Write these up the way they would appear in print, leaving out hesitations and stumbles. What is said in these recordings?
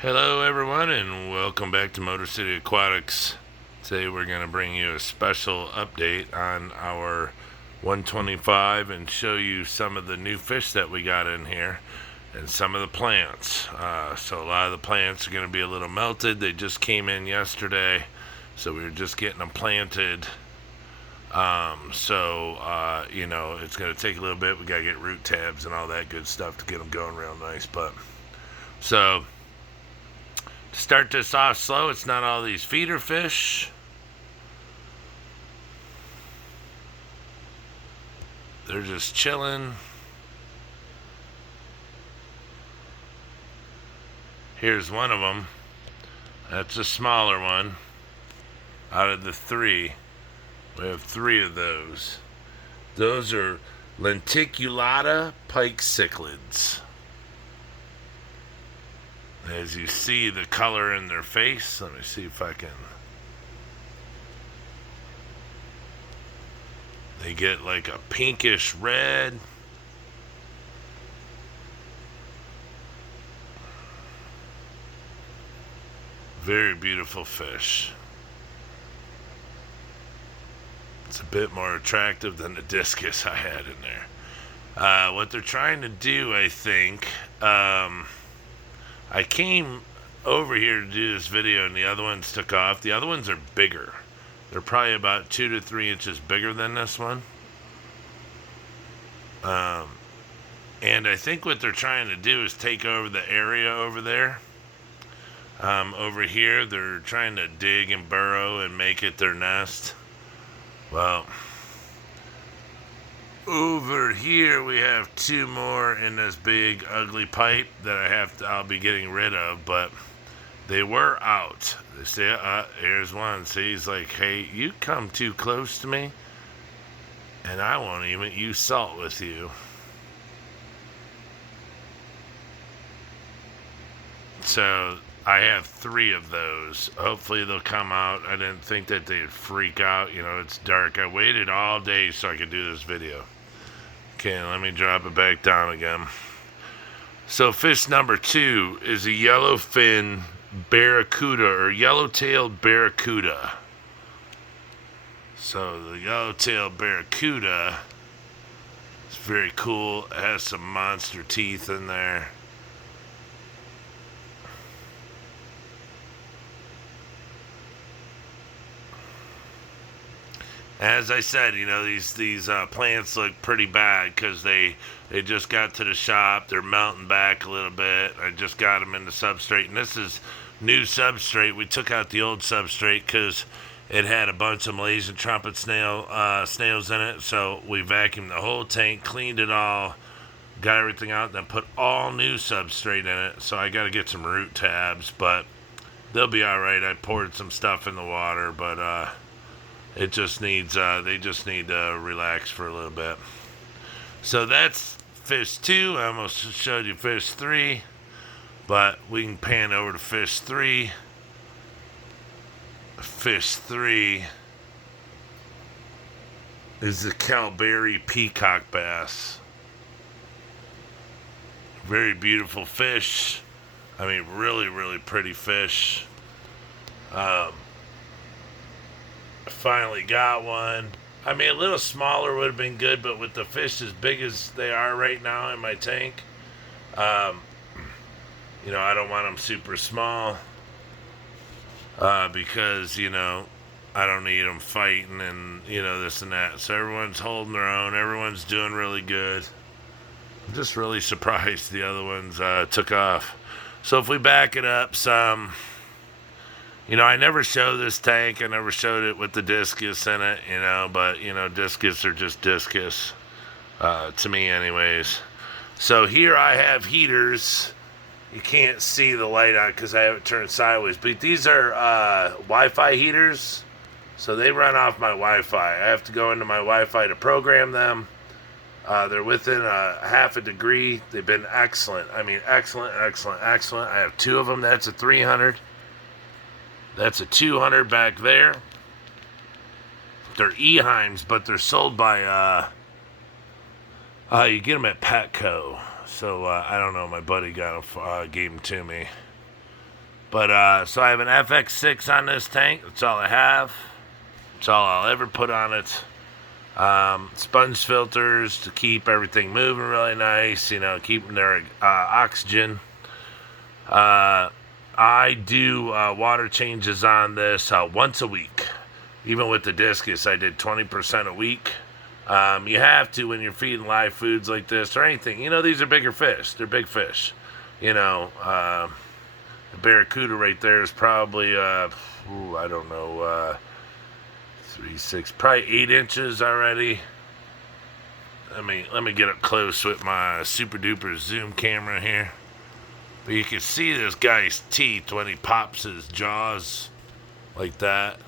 Hello, everyone, and welcome back to Motor City Aquatics. Today, we're going to bring you a special update on our 125 and show you some of the new fish that we got in here and some of the plants. So, a lot of the plants are going to be a little melted. They just came in yesterday, so we were just getting them planted. It's going to take a little bit. We got to get root tabs and all that good stuff to get them going real nice. To start this off slow, it's not all these feeder fish. They're just chilling. Here's one of them. That's a smaller one. Out of the three, we have three of those. Those are Lenticulata Pike Cichlids. As you see the color in their face, let me see if I can. They get like a pinkish red. Very beautiful fish. It's a bit more attractive than the discus I had in there. What they're trying to do, I think, I came over here to do this video and the other ones took off. The other ones are bigger. They're probably about 2 to 3 inches bigger than this one. And I think what they're trying to do is take over the area over there. Over here, they're trying to dig and burrow and make it their nest. Well, over here we have 2 more in this big ugly pipe that I'll be getting rid of, but they were out. They say, here's one. See, he's like, hey, you come too close to me and I won't even use salt with you. So I have 3 of those. Hopefully they'll come out. I didn't think that they'd freak out. It's dark. I waited all day so I could do this video. Okay, let me drop it back down again. So fish number 2 is a yellowfin barracuda or yellowtail barracuda. So the yellowtail barracuda is very cool. It has some monster teeth in there. As I said, these plants look pretty bad because they just got to the shop. They're melting back a little bit. I just got them in the substrate, and this is new substrate. We took out the old substrate because it had a bunch of Malaysian trumpet snails in it. So we vacuumed the whole tank, cleaned it all, got everything out, then put all new substrate in it. So I got to get some root tabs, but they'll be all right. I poured some stuff in the water, but it just needs, they just need to relax for a little bit. So that's fish 2. I almost showed you fish 3, but we can pan over to fish 3. Fish 3 is the Cowberry Peacock bass. Very beautiful fish. I mean, really, really pretty fish. Finally got one. I mean, a little smaller would have been good, but with the fish as big as they are right now in my tank, I don't want them super small because, I don't need them fighting and, this and that. So everyone's holding their own. Everyone's doing really good. I'm just really surprised the other ones took off. So if we back it up some... I never show this tank. I never showed it with the discus in it, but, discus are just discus, to me anyways. So here I have heaters. You can't see the light on because I have it turned sideways, but these are Wi-Fi heaters, so they run off my Wi-Fi. I have to go into my Wi-Fi to program them. They're within a half a degree. They've been excellent. I mean, excellent. I have 2 of them. That's a 300. That's a 200 back there. They're Eheims, but they're sold by, you get them at Petco. So, I don't know. My buddy gave them to me. But so I have an FX6 on this tank. That's all I have. That's all I'll ever put on it. Sponge filters to keep everything moving really nice, keeping their oxygen. I do water changes on this once a week. Even with the discus, I did 20% a week. You have to when you're feeding live foods like this or anything. These are bigger fish. They're big fish. The barracuda right there is probably, I don't know, 3, 6, probably 8 inches already. Let me get up close with my super duper zoom camera here. But you can see this guy's teeth when he pops his jaws like that.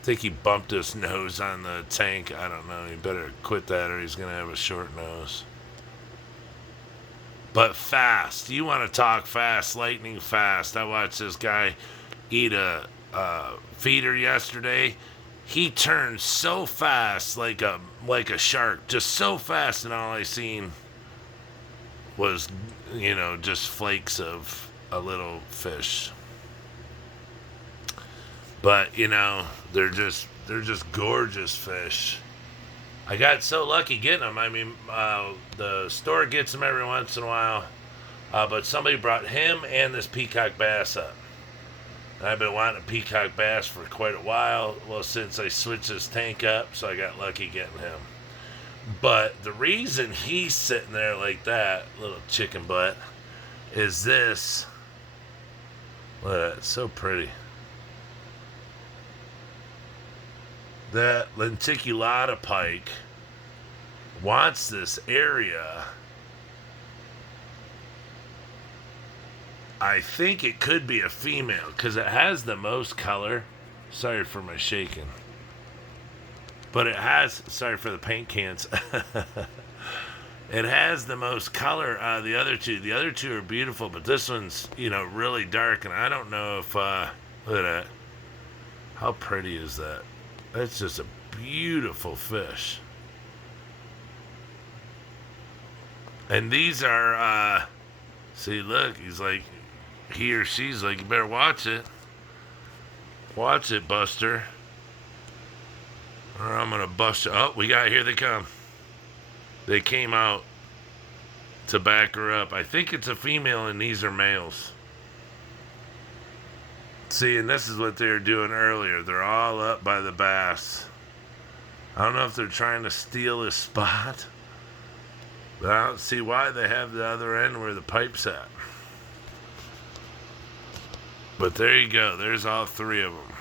I think he bumped his nose on the tank. I don't know. He better quit that or he's going to have a short nose. But fast. You want to talk fast, lightning fast. I watched this guy eat a feeder yesterday. He turned so fast like a shark. Just so fast, and all I seen was, just flakes of a little fish. But, they're just gorgeous fish. I got so lucky getting them. The store gets them every once in a while. But somebody brought him and this peacock bass up. And I've been wanting a peacock bass for quite a while. Well, since I switched this tank up, so I got lucky getting him. But the reason he's sitting there like that, little chicken butt, is this. Look at that, it's so pretty. That Lenticulata Pike wants this area. I think it could be a female because it has the most color. Sorry for my shaking. But it has, sorry for the paint cans. It has the most color out of the other two. The other two are beautiful, but this one's, really dark. And I don't know if, look at that. How pretty is that? That's just a beautiful fish. And these are, see, look, he or she's like, you better watch it. Watch it, Buster. Or I'm going to bust you. Oh, here they come. They came out to back her up. I think it's a female and these are males. See, and this is what they were doing earlier. They're all up by the bass. I don't know if they're trying to steal this spot, but I don't see why they have the other end where the pipe's at. But there you go. There's all 3 of them.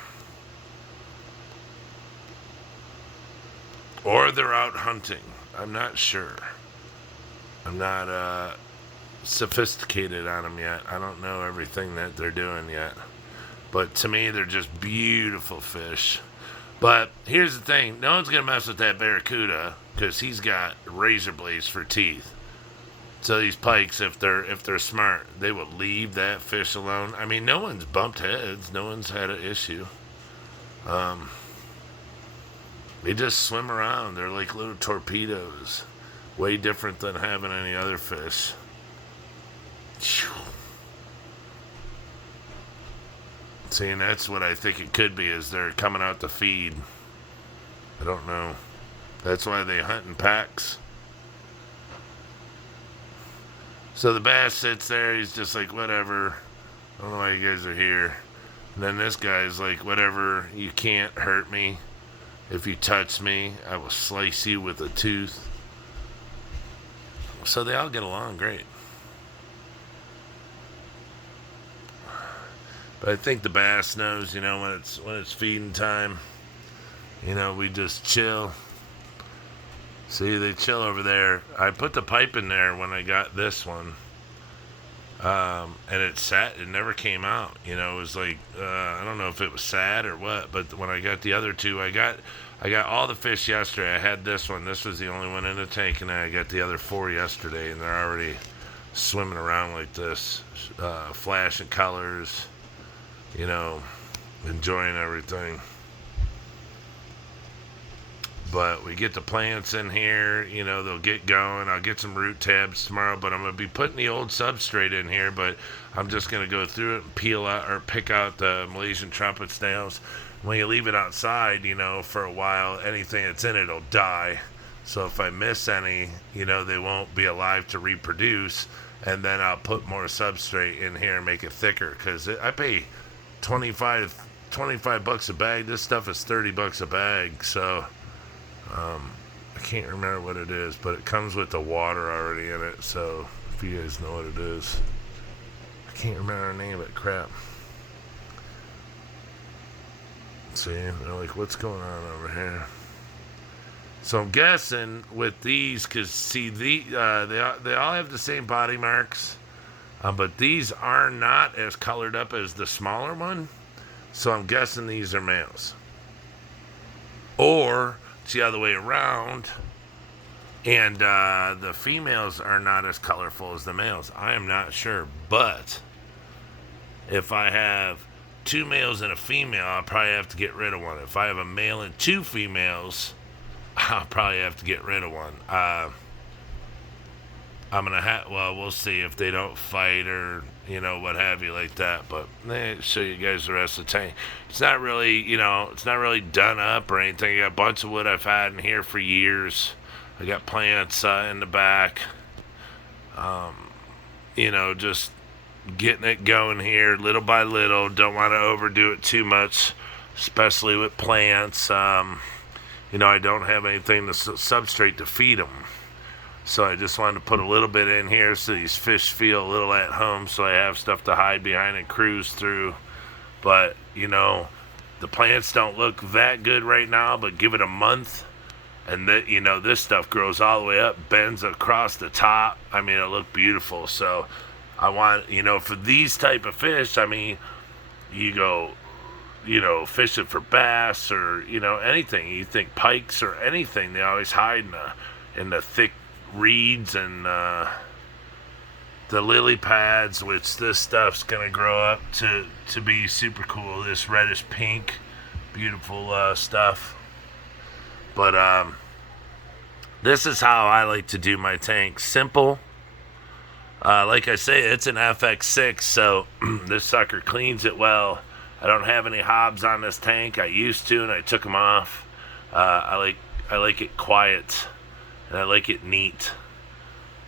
Or they're out hunting. I'm not sure. I'm not sophisticated on them yet. I don't know everything that they're doing yet. But to me, they're just beautiful fish. But here's the thing. No one's going to mess with that barracuda because he's got razor blades for teeth. So these pikes, if they're smart, they will leave that fish alone. No one's bumped heads. No one's had an issue. They just swim around. They're like little torpedoes. Way different than having any other fish. See, and that's what I think it could be, is they're coming out to feed. I don't know. That's why they hunt in packs. So the bass sits there. He's just like, whatever. I don't know why you guys are here. And then this guy's like, whatever. You can't hurt me. If you touch me, I will slice you with a tooth. So they all get along great. But I think the bass knows, when it's feeding time. We just chill. See, they chill over there. I put the pipe in there when I got this one. And it sat, it never came out. It was like, I don't know if it was sad or what, but when I got the other 2, I got all the fish yesterday. I had this one. This was the only one in the tank, and I got the other 4 yesterday, and they're already swimming around like this, flashing colors, enjoying everything. But we get the plants in here, you know, they'll get going. I'll get some root tabs tomorrow, but I'm going to be putting the old substrate in here, but I'm just going to go through it and peel out or pick out the Malaysian trumpet snails. When you leave it outside, you know, for a while, anything that's in it will die. So if I miss any, you know, they won't be alive to reproduce. And then I'll put more substrate in here and make it thicker, because I pay 25 bucks a bag. This stuff is 30 bucks a bag. So I can't remember what it is, but it comes with the water already in it. So if you guys know what it is, I can't remember the name of it. Crap. See, they're like, what's going on over here? So I'm guessing with these, because see, they all have the same body marks, but these are not as colored up as the smaller one. So I'm guessing these are males. Or it's the other way around, and the females are not as colorful as the males. I am not sure, but if I have 2 males and a female, I'll probably have to get rid of one. If I have a male and 2 females, I'll probably have to get rid of one. I'm gonna well, we'll see if they don't fight or, you know, what have you like that. But show you guys the rest of the tank. It's not really, you know, it's not really done up or anything. I got a bunch of wood I've had in here for years. I got plants in the back. You know, just getting it going here little by little. Don't want to overdo it too much, especially with plants. You know, I don't have anything to substrate to feed them. So I just wanted to put a little bit in here so these fish feel a little at home, so I have stuff to hide behind and cruise through. But, you know, the plants don't look that good right now, but give it a month, and that, you know, this stuff grows all the way up, bends across the top. I mean, it'll look beautiful. So I want, you know, for these type of fish, I mean, you go, you know, fishing for bass or, you know, anything. You think pikes or anything, they always hide in the thick reeds and the lily pads, which this stuff's gonna grow up to be super cool. This reddish pink, beautiful stuff. But this is how I like to do my tank. Simple. Like I say, it's an FX6, so this sucker cleans it well. I don't have any hobs on this tank. I used to, and I took them off. I like it quiet, and I like it neat.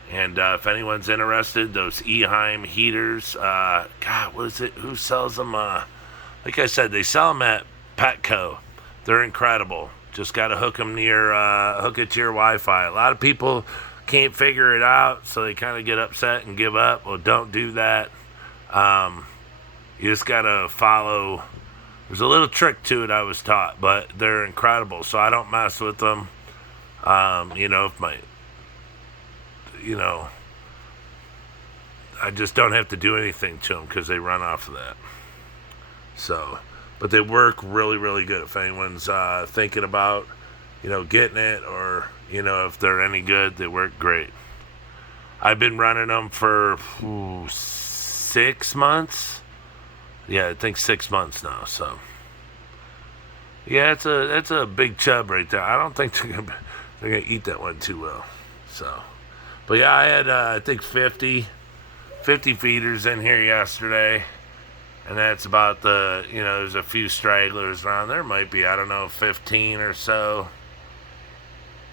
And if anyone's interested, those Eheim Heaters, God, what is it? Who sells them? Like I said, they sell them at Peacock. They're incredible. Just got to hook them hook it to your Wi-Fi. A lot of people can't figure it out, so they kind of get upset and give up. Well, don't do that. You just got to follow. There's a little trick to it, I was taught, but they're incredible, so I don't mess with them. You know, I just don't have to do anything to them because they run off of that. So, but they work really, really good. If anyone's thinking about, you know, getting it, or, you know, if they're any good, they work great. I've been running them for 6 months. Yeah, I think 6 months now. So, yeah, that's a big chub right there. I don't think they're gonna eat that one too well. So, but yeah, I had I think 50 feeders in here yesterday, and that's about the, you know, there's a few stragglers around. There might be, I don't know, 15 or so,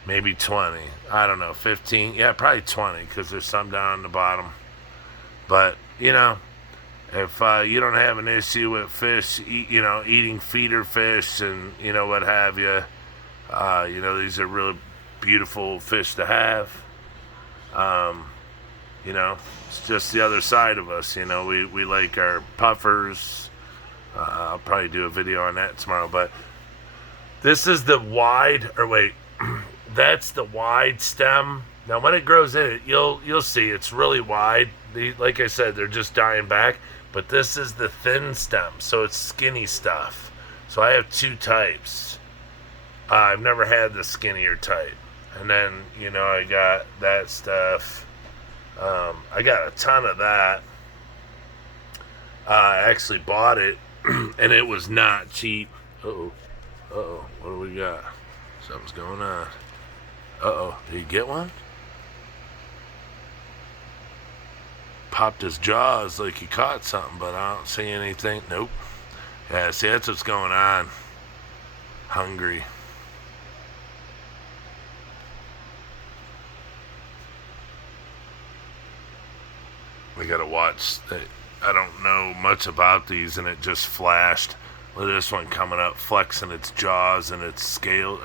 maybe 20. I don't know, 15. Yeah, probably 20, because there's some down on the bottom. But, you know, if you don't have an issue with fish, you know, eating feeder fish and, you know, what have you, you know, these are really beautiful fish to have. You know, it's just the other side of us. You know, we like our puffers. I'll probably do a video on that tomorrow. But this is the wide, or wait, that's the wide stem. Now, when it grows in it, you'll see it's really wide. Like I said, they're just dying back. But this is the thin stem, so it's skinny stuff. So I have 2 types. I've never had the skinnier type. And then, you know, I got that stuff. I got a ton of that. I actually bought it, and it was not cheap. Uh-oh, what do we got? Something's going on. Uh-oh. Did he get one? Popped his jaws like he caught something, but I don't see anything. Nope. Yeah, see, that's what's going on. Hungry. We gotta watch. I don't know much about these, and it just flashed. Look at this one coming up, flexing its jaws and its scale,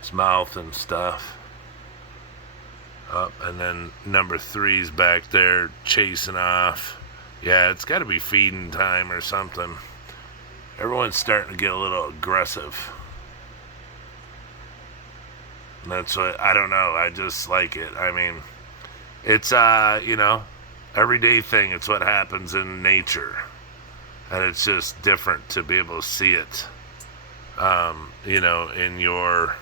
its mouth and stuff. Up, and then number 3's back there chasing off. Yeah, it's got to be feeding time or something. Everyone's starting to get a little aggressive. And that's what, I don't know, I just like it. I mean, it's, everyday thing. It's what happens in nature. And it's just different to be able to see it, in your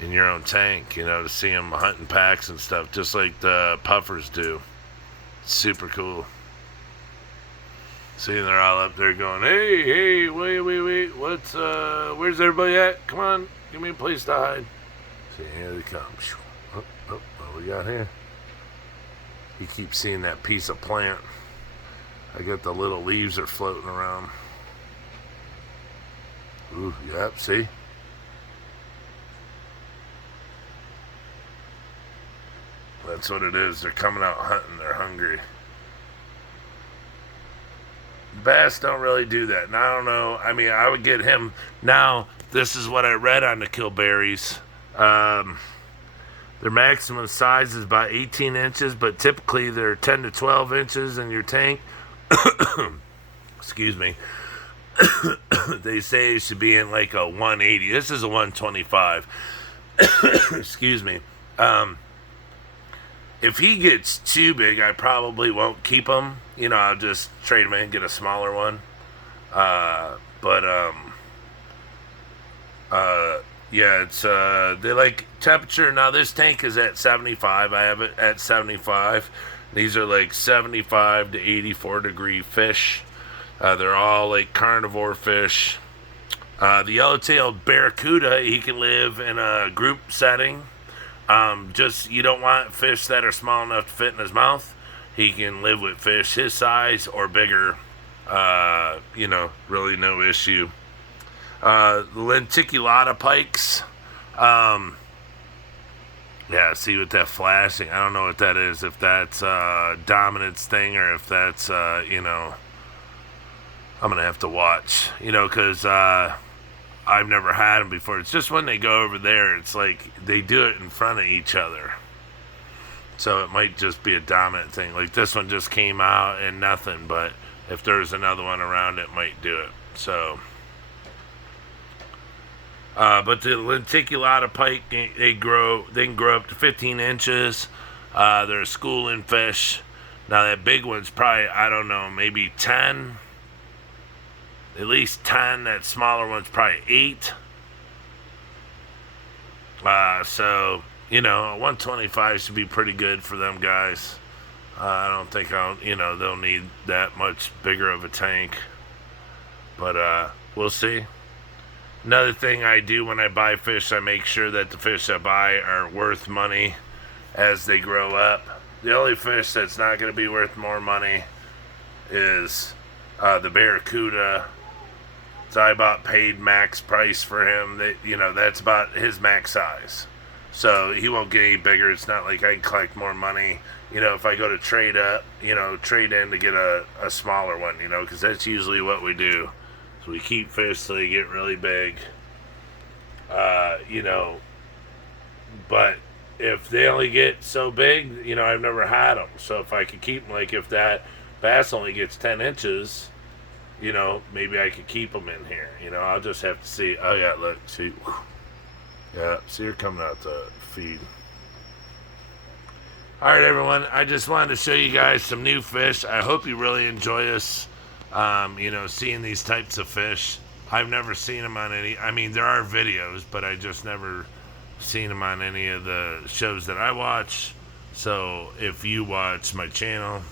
own tank, to see them hunting packs and stuff, just like the puffers do. It's super cool. See, they're all up there going, hey, wait, where's everybody at? Come on, give me a place to hide. See, here they come. What we got here? You keep seeing that piece of plant. I got the little leaves are floating around. Ooh, yep, see? That's what it is. They're coming out hunting. They're hungry. Bass don't really do that. And I don't know. I mean, I would get him. Now, this is what I read on the Kelberis. Their maximum size is about 18 inches, but typically they're 10 to 12 inches in your tank. Excuse me. They say it should be in like a 180. This is a 125. Excuse me. If he gets too big, I probably won't keep him. I'll just trade him in and get a smaller one. Yeah, it's, they like temperature. Now, this tank is at 75. I have it at 75. These are like 75 to 84 degree fish. They're all like carnivore fish. The Yellowtail Barracuda, he can live in a group setting. You don't want fish that are small enough to fit in his mouth. He can live with fish his size or bigger. Really no issue. Lenticulata Pikes. Yeah, see with that flashing. I don't know what that is. If that's dominance thing or if that's, I'm going to have to watch. Because I've never had them before. It's just when they go over there, it's like they do it in front of each other. So it might just be a dominant thing. Like this one just came out and nothing, but if there's another one around, it might do it. So, but the Lenticulata Pike, they can grow up to 15 inches. They're a schooling fish. Now that big one's probably, I don't know, maybe 10. At least 10. That smaller one's probably 8. So, a 125 should be pretty good for them guys. I don't think they'll need that much bigger of a tank. But, we'll see. Another thing I do when I buy fish, I make sure that the fish I buy are worth money as they grow up. The only fish that's not going to be worth more money is the Barracuda. So I about paid max price for him. That's about his max size. So he won't get any bigger. It's not like I can collect more money. If I go to trade up, trade in to get a smaller one, because that's usually what we do. So we keep fish till they get really big. But if they only get so big, I've never had them. So if I could keep them, like if that bass only gets 10 inches, maybe I could keep them in here. I'll just have to see. Oh, yeah, look, see. Yeah, see her coming out the feed. All right, everyone. I just wanted to show you guys some new fish. I hope you really enjoy this, seeing these types of fish. I've never seen them on any. There are videos, but I just never seen them on any of the shows that I watch. So if you watch my channel,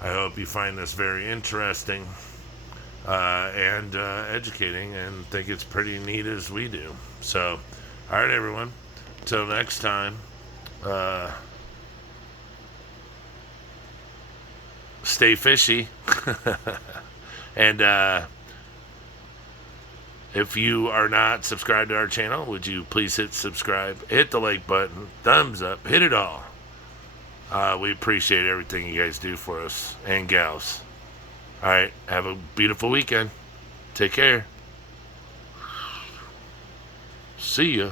I hope you find this very interesting. and educating, and think it's pretty neat as we do. So, all right, everyone. Till next time. Stay fishy. And if you are not subscribed to our channel, would you please hit subscribe, hit the like button, thumbs up, hit it all. We appreciate everything you guys do for us and gals. All right, have a beautiful weekend. Take care. See ya.